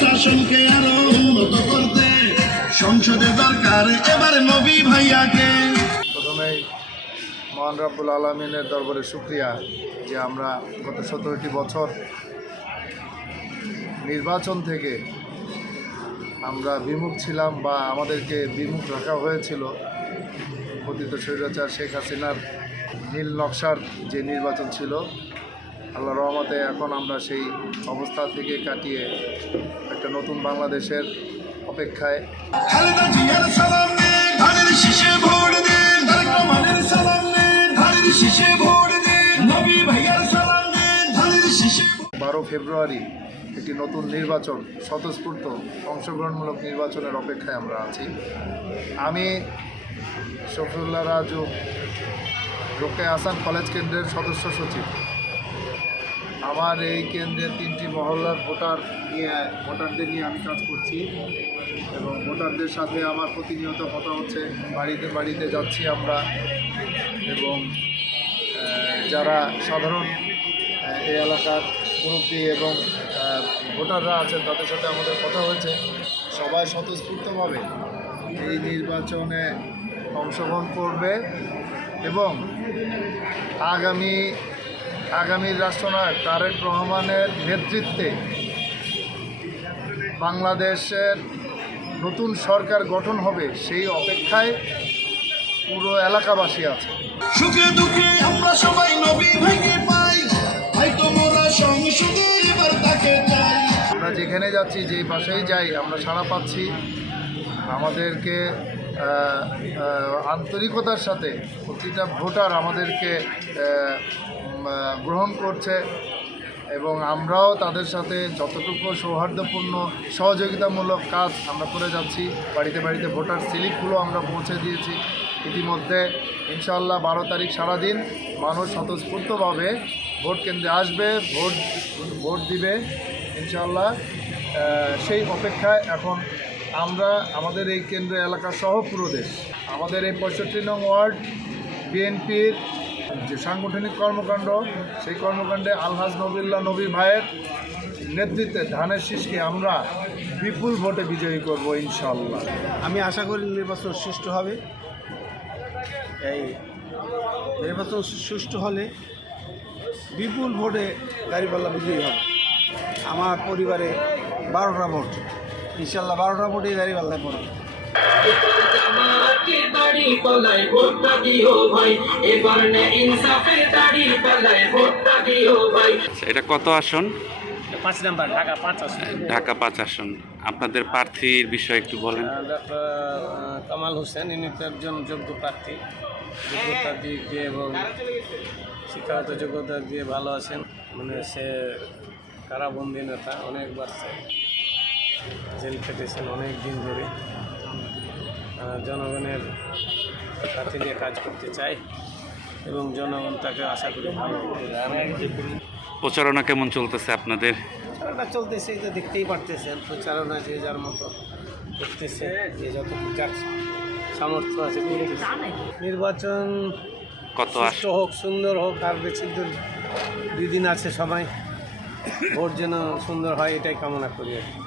শাসনকে আরো উন্নত করতে সংসদে দরকার এবারে নবী ভাইয়াকে। প্রথমেই মহান রব্বুল আলমিনের দরবারে শুকরিয়া যে আমরা গত 17টি বছর নির্বাচন থেকে আমরা বিমুখ ছিলাম বা আমাদেরকে বিমুখ রাখা হয়েছিল পতিত স্বৈরাচার শেখ হাসিনার নীল নকশার যে নির্বাচন ছিল। আল্লাহ রহমতে এখন আমরা সেই অবস্থা থেকে কাটিয়ে একটা নতুন বাংলাদেশের অপেক্ষায়। বারো ফেব্রুয়ারি একটি নতুন নির্বাচন, স্বতঃস্ফূর্ত অংশগ্রহণমূলক নির্বাচনের অপেক্ষায় আমরা আছি। আমি শফিউল্লাহ রাজু রোকেয়া হাসান কলেজ কেন্দ্রের সদস্য সচিব। আমার এই কেন্দ্রের 3টি মহল্লার ভোটারদের নিয়ে আমি কাজ করছি এবং ভোটারদের সাথে আমার প্রতিনিয়ত কথা হচ্ছে। বাড়িতে বাড়িতে যাচ্ছি আমরা এবং যারা সাধারণ এই এলাকার মুরব্বী এবং ভোটাররা আছেন তাদের সাথে আমাদের কথা হয়েছে। সবাই স্বতঃস্ফূর্তভাবে এই নির্বাচনে অংশগ্রহণ করবে এবং আগামীর রাষ্ট্রনায়ক তারেক রহমানের নেতৃত্বে বাংলাদেশের নতুন সরকার গঠন হবে সেই অপেক্ষায় পুরো এলাকাবাসী আছে। সুখে দুঃখে আমরা সবাই নবী ভাইকে পাই, হয়তো মোরা সংসদে এবার তাকে চাই। আমরা যেখানে যাচ্ছি, যেই পাশেই যাই, আমরা সাড়া পাচ্ছি। আমাদেরকে আন্তরিকতার সাথে প্রতিটা ভোটার আমাদেরকে গ্রহণ করছে এবং আমরাও তাদের সাথে যতটুকু সৌহার্দ্যপূর্ণ সহযোগিতামূলক কাজ আমরা করে যাচ্ছি। বাড়িতে বাড়িতে ভোটার স্লিপগুলো আমরা পৌঁছে দিয়েছি ইতিমধ্যে। ইনশাআল্লাহ 12 তারিখ সারাদিন মানুষ স্বতঃস্ফূর্তভাবে ভোট কেন্দ্রে আসবে, ভোট দিবে ইনশাআল্লাহ। সেই অপেক্ষায় এখন আমরা আমাদের এই কেন্দ্র এলাকা সহ পুরো দেশ, আমাদের এই 65 নং ওয়ার্ড বিএনপির যে সাংগঠনিক কর্মকাণ্ড, সেই কর্মকাণ্ডে আলহাজ নবিল্লাহ নবী ভাইয়ের নেতৃত্বে ধানের শীষকে আমরা বিপুল ভোটে বিজয়ী করব ইনশাআল্লাহ। আমি আশা করি নির্বাচন সুষ্ঠু হবে। এই নির্বাচন সুষ্ঠু হলে বিপুল ভোটে দাঁড়িপাল্লা বিজয়ী হবে। আমার পরিবারে 12টা ভোট, ইনশাল্লাহ 12টা ভোটেই দাঁড়িপাল্লায় পড়বে। এটা কত আসন? 5 নম্বর, ঢাকা 5 আসন। ঢাকা 5 আসন। আপনাদের প্রার্থীর বিষয়ে একটু বলেন। ডক্টর কামাল হোসেন, ইনি তো একজন যোগ্য প্রার্থী, যোগ্যতা দিক দিয়ে এবং শিক্ষাগত যোগ্যতা দিয়ে ভালো আছেন। মানে সে কারাবন্দী নেতা, অনেকবার জেল খেটেছেন অনেক দিন ধরে। জনগণের সাথে নিয়ে কাজ করতে চাই এবং জনগণ তাকে আশা করি ভালো করবে। প্রচারণা কেমন চলতেছে আপনাদের? প্রচারণা চলতেছে, এটা দেখতেই পারতেছেন। প্রচারণা যে যার মতো করতেছে, যে যত যার সামর্থ্য আছে করতেছে। নির্বাচন কত সুষ্ঠু হোক, সুন্দর হোক, আর বেশি 2 দিন আছে, সবাই ভোট যেন সুন্দর হয় এটাই কামনা করি আর কি।